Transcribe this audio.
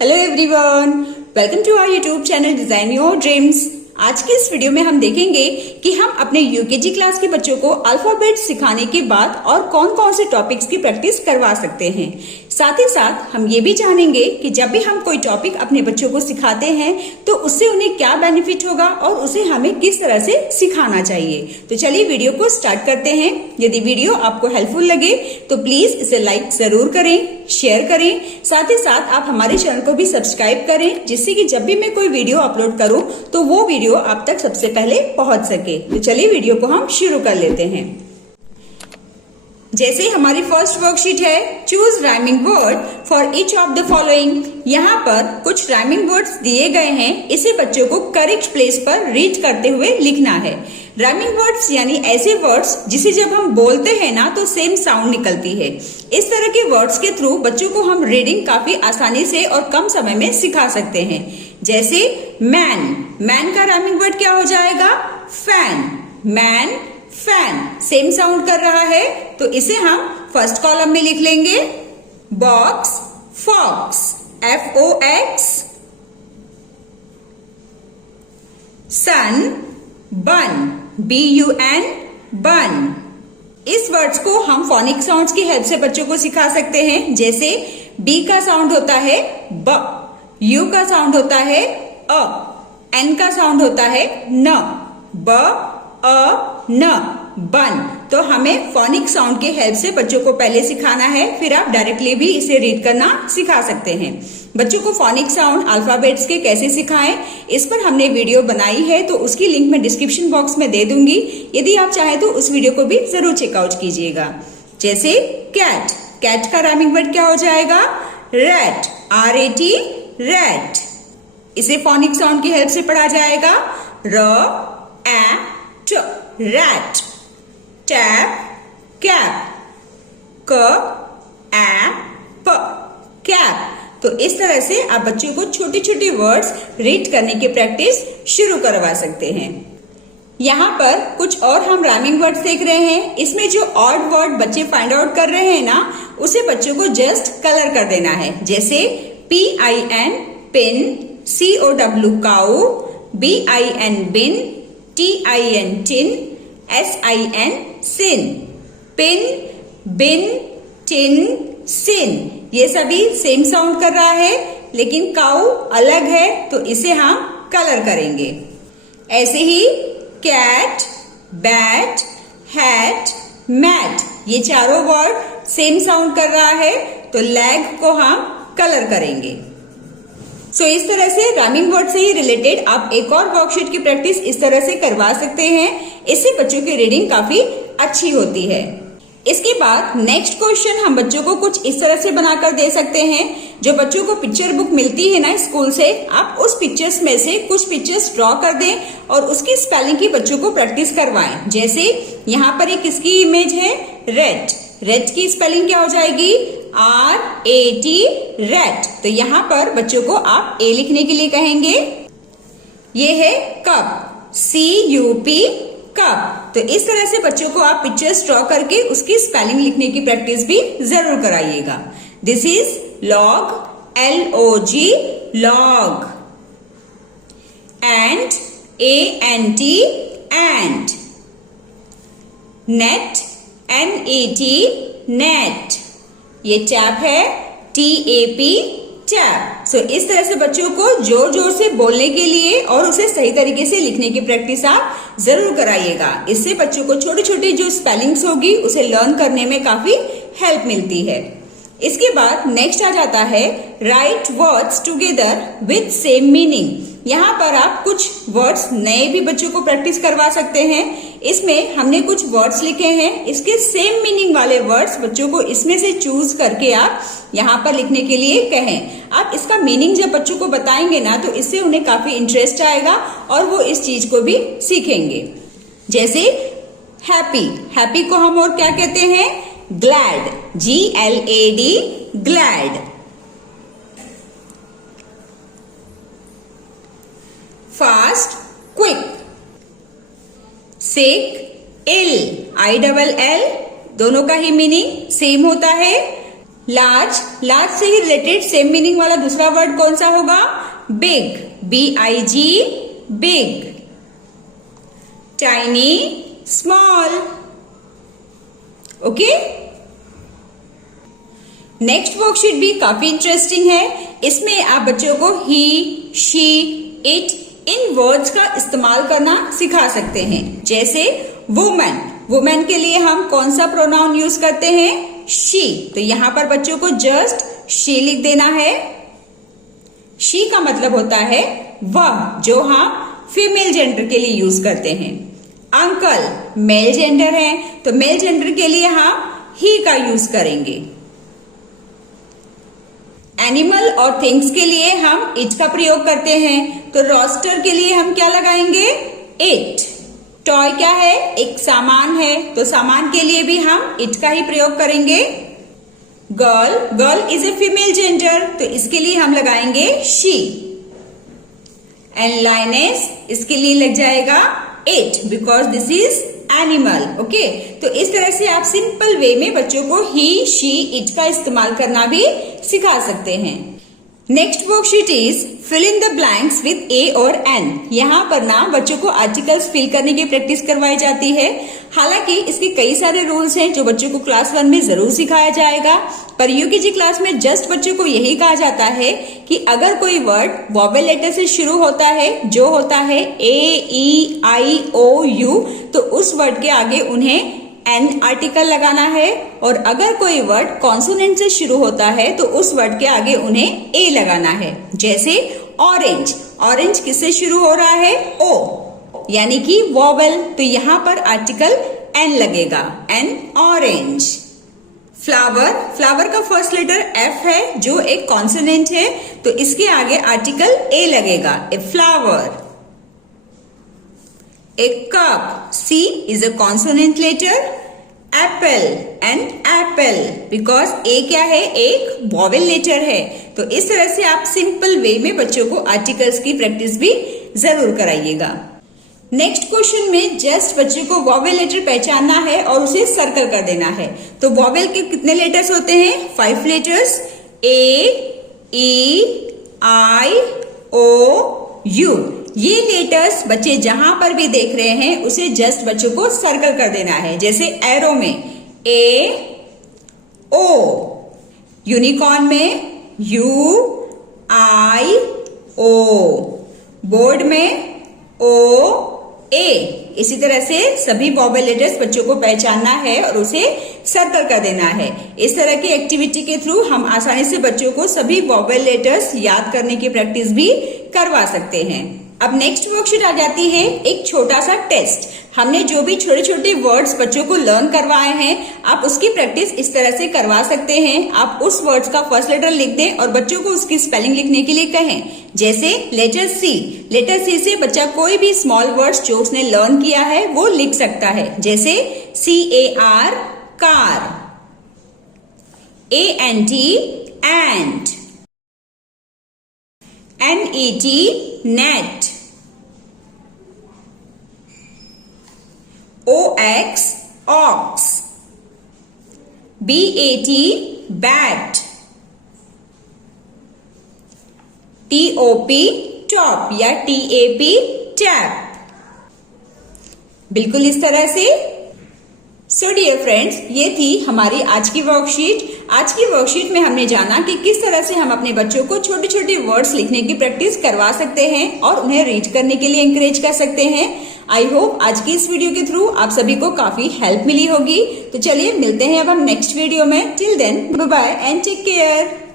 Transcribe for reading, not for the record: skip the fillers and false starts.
Hello everyone, welcome to our YouTube channel design your dreams. आज की इस video में हम देखेंगे कि हम अपने यूकेजी क्लास के बच्चों को अल्फाबेट सिखाने के बाद और कौन कौन से टॉपिक्स की प्रैक्टिस करवा सकते हैं। साथ ही साथ हम ये भी जानेंगे कि जब भी हम कोई टॉपिक अपने बच्चों को सिखाते हैं तो उससे उन्हें क्या बेनिफिट होगा और उसे हमें किस तरह से सिखाना चाहिए। तो चलिए वीडियो को स्टार्ट करते हैं। यदि वीडियो आपको हेल्पफुल लगे तो प्लीज इसे लाइक जरूर करें, शेयर करें। साथ ही साथ आप हमारे चैनल को भी सब्सक्राइब करें, जिससे कि जब भी मैं कोई वीडियो अपलोड करूं तो वो वीडियो आप तक सबसे पहले पहुंच सके। तो चलिए वीडियो को हम शुरू कर लेते हैं। जैसे हमारी फर्स्ट वर्कशीट है choose rhyming word for each of the following. यहाँ पर कुछ राइमिंग वर्ड्स दिए गए हैं, इसे बच्चों को करेक्ट प्लेस पर रीड करते हुए लिखना है। राइमिंग वर्ड्स यानी ऐसे वर्ड्स जिसे जब हम बोलते हैं ना तो सेम साउंड निकलती है। इस तरह के वर्ड्स के थ्रू बच्चों को हम रीडिंग काफी आसानी से और कम समय में सिखा सकते हैं। जैसे मैन, मैन का राइमिंग वर्ड क्या हो जाएगा? Fan. Man fan same sound कर रहा है, तो इसे हम फर्स्ट कॉलम में लिख लेंगे। Box, fox, FOX। सन, बन, BUN, बन। इस वर्ड्स को हम फोनिक साउंड्स की हेल्प से बच्चों को सिखा सकते हैं। जैसे B का साउंड होता है ब, U का साउंड होता है अ, N का साउंड होता है न, ब, अ, न, बन। तो हमें फोनिक साउंड के हेल्प से बच्चों को पहले सिखाना है, फिर आप डायरेक्टली भी इसे रीड करना सिखा सकते हैं। बच्चों को फोनिक साउंड अल्फाबेट्स के कैसे सिखाएं, इस पर हमने वीडियो बनाई है, तो उसकी लिंक मैं डिस्क्रिप्शन बॉक्स में दे दूंगी। यदि आप चाहें तो उस वीडियो को भी जरूर चेकआउट कीजिएगा। जैसे कैट, कैट का राइमिंग वर्ड क्या हो जाएगा? Rat, RAT, rat. इसे फोनिक साउंड की हेल्प से पढ़ा जाएगा। रैट। Tap, cap, cap. तो इस तरह से आप बच्चों को छोटे छोटे वर्ड्स रीड करने की प्रैक्टिस शुरू करवा सकते हैं। यहाँ पर कुछ और हम राइमिंग वर्ड्स देख रहे हैं। इसमें जो ऑड वर्ड बच्चे फाइंड आउट कर रहे हैं ना, उसे बच्चों को जस्ट कलर कर देना है। जैसे PIN पिन, COW काऊ, BIN बिन, TIN टिन, SIN सिन। पिन, बिन, टिन, सिन, ये सभी सेम साउंड कर रहा है, लेकिन काऊ अलग है, तो इसे हम कलर करेंगे। ऐसे ही कैट, बैट, हैट, मैट, ये चारों वर्ड सेम साउंड कर रहा है, तो लैग को हम कलर करेंगे। सो इस तरह से राइमिंग वर्ड से ही रिलेटेड आप एक और वर्कशीट की प्रैक्टिस इस तरह से करवा सकते हैं। इससे बच्चों की रीडिंग काफी अच्छी होती है। इसके बाद नेक्स्ट क्वेश्चन हम बच्चों को कुछ इस तरह से बनाकर दे सकते हैं। जो बच्चों को पिक्चर बुक मिलती है ना स्कूल से, आप उस पिक्चर्स में से कुछ पिक्चर्स ड्रॉ कर दें और उसकी स्पेलिंग की बच्चों को प्रैक्टिस करवाएं। जैसे यहाँ पर एक किसकी इमेज है? रेड। रेड की स्पेलिंग क्या हो जाएगी? RAT, rate. तो यहाँ पर बच्चों को आप A लिखने के लिए कहेंगे। ये है कप, CUP, कप। तो इस तरह से बच्चों को आप पिक्चर्स ड्रॉ करके उसकी स्पेलिंग लिखने की प्रैक्टिस भी जरूर कराइएगा। This is log, LOG, log. Ant, ANT, ant. Net, NET, net. ये टैप है, TAP, टैप। सो इस तरह से बच्चों को जोर जोर से बोलने के लिए और उसे सही तरीके से लिखने की प्रैक्टिस आप जरूर कराइएगा। इससे बच्चों को छोटे छोटे जो स्पेलिंग्स होगी उसे लर्न करने में काफी हेल्प मिलती है। इसके बाद नेक्स्ट आ जाता है right words together with same meaning. यहाँ पर आप कुछ वर्ड्स नए भी बच्चों को प्रैक्टिस करवा सकते हैं। इसमें हमने कुछ वर्ड्स लिखे हैं, इसके सेम मीनिंग वाले वर्ड्स बच्चों को इसमें से चूज करके आप यहाँ पर लिखने के लिए कहें। आप इसका मीनिंग जब बच्चों को बताएंगे ना, तो इससे उन्हें काफी इंटरेस्ट आएगा और वो इस चीज को भी सीखेंगे। जैसे हैप्पी, हैप्पी को हम और क्या कहते हैं? Glad, GLAD, glad. Fast, quick. Sick, ill, ILL, दोनों का ही मीनिंग सेम होता है। लार्ज, लार्ज से ही रिलेटेड सेम मीनिंग वाला दूसरा वर्ड कौन सा होगा? Big, BIG, big. Tiny, small. Okay, next worksheet भी काफी इंटरेस्टिंग है। इसमें आप बच्चों को ही, शी, इट इन वर्ड्स का इस्तेमाल करना सिखा सकते हैं। जैसे वुमेन, वुमेन के लिए हम कौन सा प्रोनाउन यूज करते हैं? शी। तो यहां पर बच्चों को जस्ट शी लिख देना है। शी का मतलब होता है वह, जो हम फीमेल जेंडर के लिए यूज करते हैं। अंकल मेल जेंडर है, तो मेल जेंडर के लिए हम ही का यूज करेंगे। एनिमल और थिंग्स के लिए हम इट का प्रयोग करते हैं, तो रोस्टर के लिए हम क्या लगाएंगे? इट। टॉय क्या है? एक सामान है, तो सामान के लिए भी हम इट का ही प्रयोग करेंगे। Girl, girl is a female gender, तो इसके लिए हम लगाएंगे शी। एंड लायनेस, इसके लिए लग जाएगा it, because this is animal. Okay, तो इस तरह से आप सिंपल वे में बच्चों को ही, शी, इट का इस्तेमाल करना भी सिखा सकते हैं। Next worksheet is fill in the blanks with a और एन। यहाँ पर ना बच्चों को आर्टिकल्स फिल करने की प्रैक्टिस करवाई जाती है। हालांकि इसके कई सारे रूल्स हैं जो बच्चों को क्लास 1 में जरूर सिखाया जाएगा, पर यूकेजी क्लास में जस्ट बच्चों को यही कहा जाता है कि अगर कोई वर्ड वॉवेल लेटर से शुरू होता है, जो होता है AEIOU, तो उस वर्ड के आगे उन्हें एन आर्टिकल लगाना है, और अगर कोई वर्ड कॉन्सोनेंट से शुरू होता है तो उस वर्ड के आगे उन्हें ए लगाना है। जैसे ऑरेंज, ऑरेंज किससे शुरू हो रहा है? ओ, यानी कि वॉवेल, तो यहां पर आर्टिकल एन लगेगा, एन ऑरेंज। फ्लावर, फ्लावर का फर्स्ट लेटर एफ है जो एक कॉन्सोनेंट है, तो इसके आगे आर्टिकल ए लगेगा, a flower. A cup, C is a consonant letter. Apple and apple, because A क्या है? एक vowel letter है। तो इस तरह से आप सिंपल वे में बच्चों को आर्टिकल्स की प्रैक्टिस भी जरूर कराइएगा। नेक्स्ट क्वेश्चन में जस्ट बच्चे को वॉवेल लेटर पहचानना है और उसे सर्कल कर देना है। तो वॉवेल के कितने लेटर्स होते हैं? 5 लेटर्स, AEIOU। ये लेटर्स बच्चे जहां पर भी देख रहे हैं उसे जस्ट बच्चों को सर्कल कर देना है। जैसे एरो में AO, यूनिकॉर्न में UIO, बोर्ड में OA। इसी तरह से सभी वॉवेल लेटर्स बच्चों को पहचानना है और उसे सर्कल कर देना है। इस तरह की एक्टिविटी के थ्रू हम आसानी से बच्चों को सभी वॉवेल लेटर्स याद करने की प्रैक्टिस भी करवा सकते हैं। अब नेक्स्ट वर्कशीट आ जाती है एक छोटा सा टेस्ट। हमने जो भी छोटे छोटे वर्ड्स बच्चों को लर्न करवाए हैं, आप उसकी प्रैक्टिस इस तरह से करवा सकते हैं। आप उस वर्ड्स का फर्स्ट लेटर लिख दें और बच्चों को उसकी स्पेलिंग लिखने के लिए कहें। जैसे लेटर सी, लेटर सी से बच्चा कोई भी स्मॉल वर्ड्स जो उसने लर्न किया है वो लिख सकता है। जैसे CAR, कार, ANT, एंट, NET, net, OX, ox, BAT, bat, TOP, top या TAP, tap। बिल्कुल इस तरह से। सो डियर फ्रेंड्स, ये थी हमारी आज की वर्कशीट। आज की वर्कशीट में हमने जाना कि किस तरह से हम अपने बच्चों को छोटे छोटे वर्ड्स लिखने की प्रैक्टिस करवा सकते हैं और उन्हें रीड करने के लिए एंकरेज कर सकते हैं। आई होप आज की इस वीडियो के थ्रू आप सभी को काफी हेल्प मिली होगी। तो चलिए मिलते हैं अब हम नेक्स्ट वीडियो में। Till then bye bye and take care.